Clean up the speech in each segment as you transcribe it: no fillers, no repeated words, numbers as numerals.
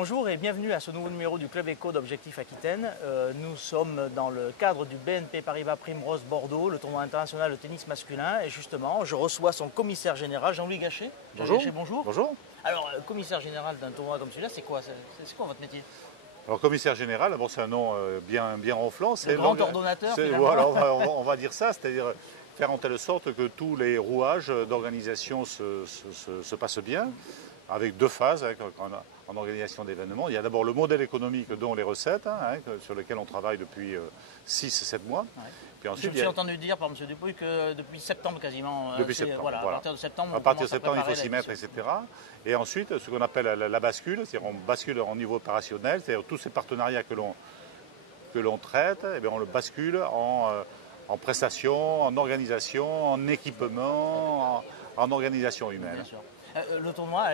Bonjour et bienvenue à ce nouveau numéro du Club Éco d'Objectif Aquitaine. Nous sommes dans le cadre du BNP Paribas Primrose Bordeaux, le tournoi international de tennis masculin. Et justement, je reçois son commissaire général, Jean-Louis Gachet. Bonjour. Gachet, bonjour. Bonjour. Alors, commissaire général d'un tournoi comme celui-là, c'est quoi votre métier? Alors, commissaire général, bon, c'est un nom bien ronflant. Le grand ordonnateur, voilà, on va dire ça, c'est-à-dire faire en telle sorte que tous les rouages d'organisation se passent bien, avec deux phases en organisation d'événements. Il y a d'abord le modèle économique, dont les recettes, sur lequel on travaille depuis 6-7 mois. Ouais. Puis ensuite, je me suis entendu dire par M. Dupouille que depuis septembre quasiment. Depuis septembre, voilà. À partir de septembre, à partir de septembre, il faut s'y mettre, etc. Et ensuite, ce qu'on appelle la bascule, c'est-à-dire on bascule en niveau opérationnel, c'est-à-dire tous ces partenariats que l'on traite, eh bien, on le bascule en prestations, en organisation, en équipement, en organisation humaine. Bien sûr. Le tournoi,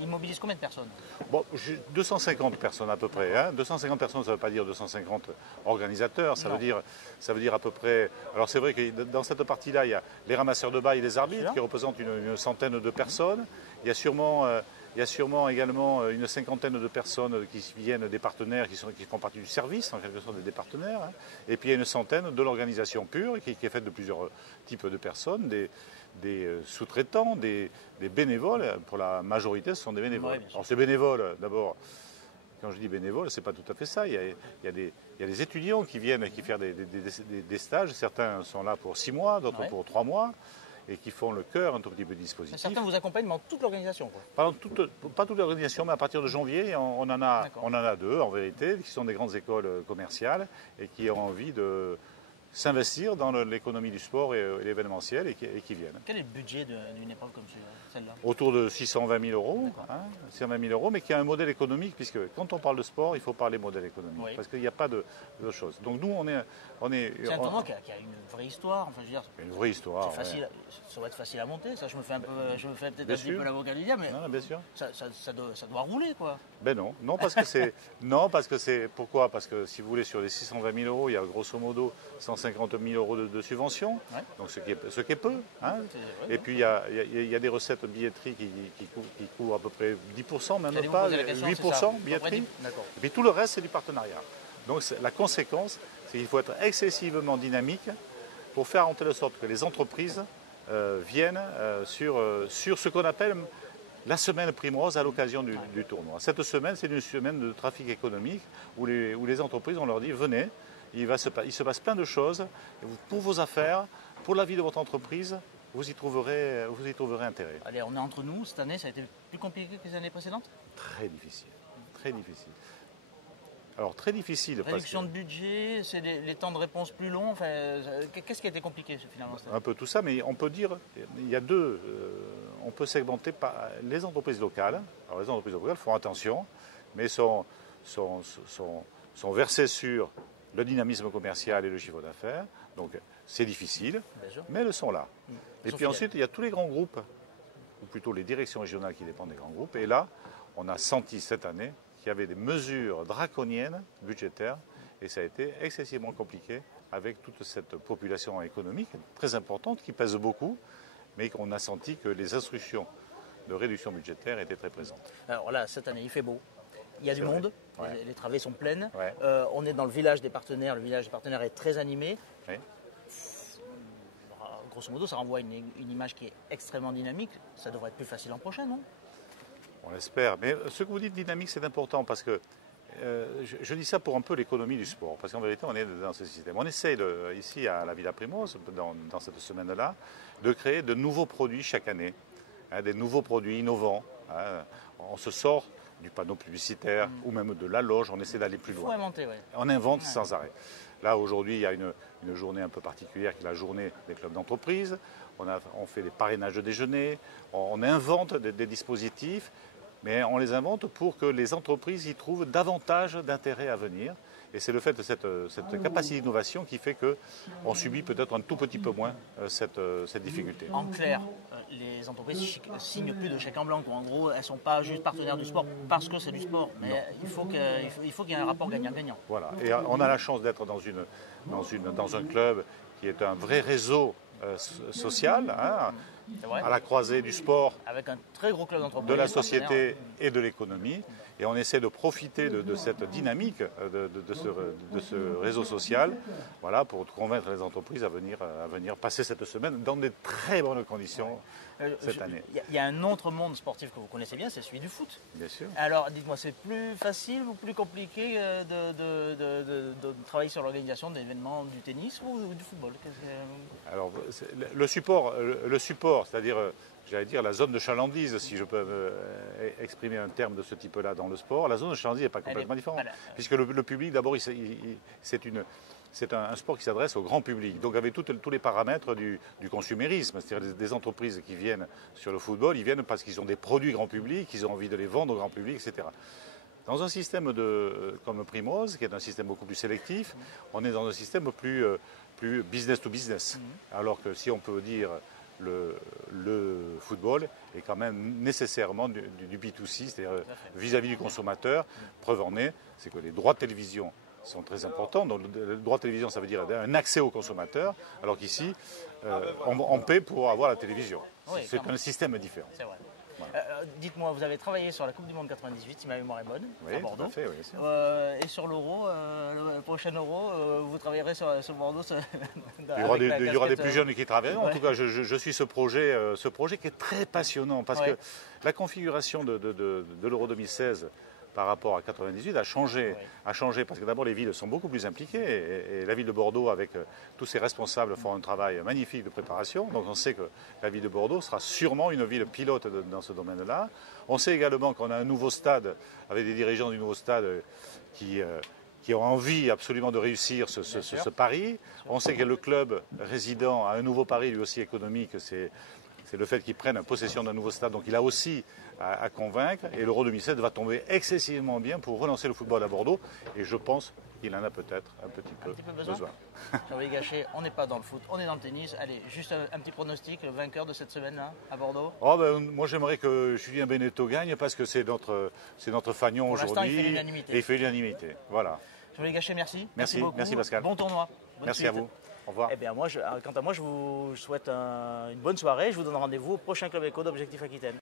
il mobilise combien de personnes? Bon, 250 personnes à peu près. Hein. 250 personnes, ça ne veut pas dire 250 organisateurs, ça veut dire à peu près... Alors c'est vrai que dans cette partie-là, il y a les ramasseurs de balles et les arbitres qui représentent une centaine de personnes. Il y a sûrement également une cinquantaine de personnes qui viennent des partenaires, qui font partie du service, en quelque sorte des partenaires. Hein. Et puis il y a une centaine de l'organisation pure, qui est faite de plusieurs types de personnes, des sous-traitants, des bénévoles. Pour la majorité, ce sont des bénévoles. Oui, alors ces bénévoles, d'abord, quand je dis bénévoles, ce n'est pas tout à fait ça. Il y a des étudiants qui viennent faire des stages. Certains sont là pour 6 mois, d'autres pour 3 mois. Et qui font le cœur un tout petit peu du dispositif. Certains vous accompagnent dans toute l'organisation, quoi. Pas toute l'organisation, mais à partir de janvier, on en a 2 en vérité, qui sont des grandes écoles commerciales et qui ont envie de s'investir dans l'économie du sport et l'événementiel et qui viennent. Quel est le budget d'une épreuve comme celle-là? Autour de 620 000 euros, 620 000 euros, mais qui a un modèle économique, puisque quand on parle de sport, il faut parler modèle économique, parce qu'il n'y a pas de choses. Donc nous, c'est un tournoi qui a une vraie histoire. Enfin, je veux dire, une vraie histoire. Facile, ça va être facile à monter. Ça, je me fais peut-être un petit peu l'avocat du diable, mais non, bien sûr. Ça doit rouler, quoi. Ben non, parce que c'est pourquoi? Parce que si vous voulez, sur les 620 000 euros, il y a grosso modo 150 000 euros de subventions, donc ce qui est peu. Hein. Et puis il y a des recettes de billetterie qui couvrent à peu près 10%, même pas 8% billetterie. Et puis tout le reste, c'est du partenariat. Donc la conséquence, c'est qu'il faut être excessivement dynamique pour faire en telle sorte que les entreprises viennent sur ce qu'on appelle la semaine Primrose à l'occasion du tournoi. Cette semaine, c'est une semaine de trafic économique où les entreprises, on leur dit, venez, il se passe plein de choses, pour vos affaires, pour la vie de votre entreprise, vous y trouverez intérêt. Allez, on est entre nous, cette année, ça a été plus compliqué que les années précédentes? Très difficile, très difficile. Alors, très difficile. Réduction de budget, c'est les temps de réponse plus longs. Enfin, qu'est-ce qui a été compliqué finalement? Un peu tout ça, mais on peut dire, il y a deux. On peut segmenter par les entreprises locales. Alors, les entreprises locales font attention, mais sont versées sur le dynamisme commercial et le chiffre d'affaires. Donc, c'est difficile, mais elles sont là. Et puis ensuite, il y a tous les grands groupes, ou plutôt les directions régionales qui dépendent des grands groupes. Et là, on a senti cette année qu'il y avait des mesures draconiennes budgétaires et ça a été excessivement compliqué avec toute cette population économique très importante qui pèse beaucoup, mais qu'on a senti que les instructions de réduction budgétaire étaient très présentes. Alors là, cette année, il fait beau. Il y a du monde, les travées sont pleines. Ouais. On est dans le village des partenaires. Le village des partenaires est très animé. Ouais. Grosso modo, ça renvoie une image qui est extrêmement dynamique. Ça devrait être plus facile l'an prochain, non? On l'espère. Mais ce que vous dites dynamique, c'est important parce que je dis ça pour un peu l'économie du sport. Parce qu'en vérité, on est dans ce système. On essaie ici à la Villa Primrose, dans cette semaine-là, de créer de nouveaux produits chaque année. Des nouveaux produits innovants. On se sort du panneau publicitaire ou même de la loge. On essaie d'aller plus loin. Il faut inventer, On invente sans arrêt. Là, aujourd'hui, il y a une journée un peu particulière qui est la journée des clubs d'entreprise. On fait des parrainages de déjeuner. On invente des dispositifs. Mais on les invente pour que les entreprises y trouvent davantage d'intérêt à venir. Et c'est le fait de cette capacité d'innovation qui fait qu'on subit peut-être un tout petit peu moins cette difficulté. En clair, les entreprises signent plus de chèques en blanc. En gros, elles ne sont pas juste partenaires du sport parce que c'est du sport. Mais il faut qu'il y ait un rapport gagnant-gagnant. Voilà. Et on a la chance d'être dans un club qui est un vrai réseau social. à la croisée du sport, avec un très gros club d'entreprise, de la société et de l'économie. Et on essaie de profiter de cette dynamique, de ce réseau social, voilà, pour convaincre les entreprises à venir passer cette semaine dans de très bonnes conditions cette année. Il y a un autre monde sportif que vous connaissez bien, c'est celui du foot. Bien sûr. Alors dites-moi, c'est plus facile ou plus compliqué de travailler sur l'organisation d'événements du tennis ou du football? Alors le support, c'est-à-dire j'allais dire la zone de chalandise, si je peux exprimer un terme de ce type-là dans le sport, la zone de chalandise n'est pas complètement différente. Voilà. Puisque le public, d'abord, c'est un sport qui s'adresse au grand public, donc avec tous les paramètres du consumérisme, c'est-à-dire des entreprises qui viennent sur le football, ils viennent parce qu'ils ont des produits grand public, ils ont envie de les vendre au grand public, etc. Dans un système comme Primrose, qui est un système beaucoup plus sélectif, on est dans un système plus business to business, alors que si on peut dire le football est quand même nécessairement du B2C, c'est-à-dire vis-à-vis du consommateur. Preuve en est, c'est que les droits de télévision sont très importants. Donc, le droit de télévision, ça veut dire un accès au consommateur, alors qu'ici, on paie pour avoir la télévision. Oui, c'est un système différent. C'est vrai. Dites-moi, vous avez travaillé sur la Coupe du Monde 98, si ma mémoire est bonne, à Bordeaux. Tout à fait, oui, et sur l'Euro, le prochain Euro, vous travaillerez sur Bordeaux. Il y aura des plus jeunes qui travailleront. Ouais. En tout cas, je suis ce projet qui est très passionnant parce que la configuration de l'Euro 2016 par rapport à 98 a changé parce que d'abord les villes sont beaucoup plus impliquées et la ville de Bordeaux avec tous ses responsables font un travail magnifique de préparation. Donc on sait que la ville de Bordeaux sera sûrement une ville pilote dans ce domaine-là. On sait également qu'on a un nouveau stade avec des dirigeants du nouveau stade qui ont envie absolument de réussir ce pari. On sait que le club résident a un nouveau pari lui aussi économique, c'est le fait qu'ils prennent possession d'un nouveau stade. Donc il a aussi à convaincre. Et l'Euro 2007 va tomber excessivement bien pour relancer le football à Bordeaux. Et je pense qu'il en a peut-être un petit peu besoin. Jean-Louis Gachet, on n'est pas dans le foot, on est dans le tennis. Allez, juste un petit pronostic, le vainqueur de cette semaine-là à Bordeaux. Moi j'aimerais que Julien Beneteau gagne parce que c'est notre fagnon aujourd'hui. Il fait l'unanimité. Et il fait l'unanimité. Voilà. Jean-Louis Gachet, merci. Merci beaucoup. Merci Pascal. Bon tournoi. Merci à vous. Au revoir. Eh bien, quant à moi, je vous souhaite une bonne soirée. Je vous donne rendez-vous au prochain Club Éco d'Objectif Aquitaine.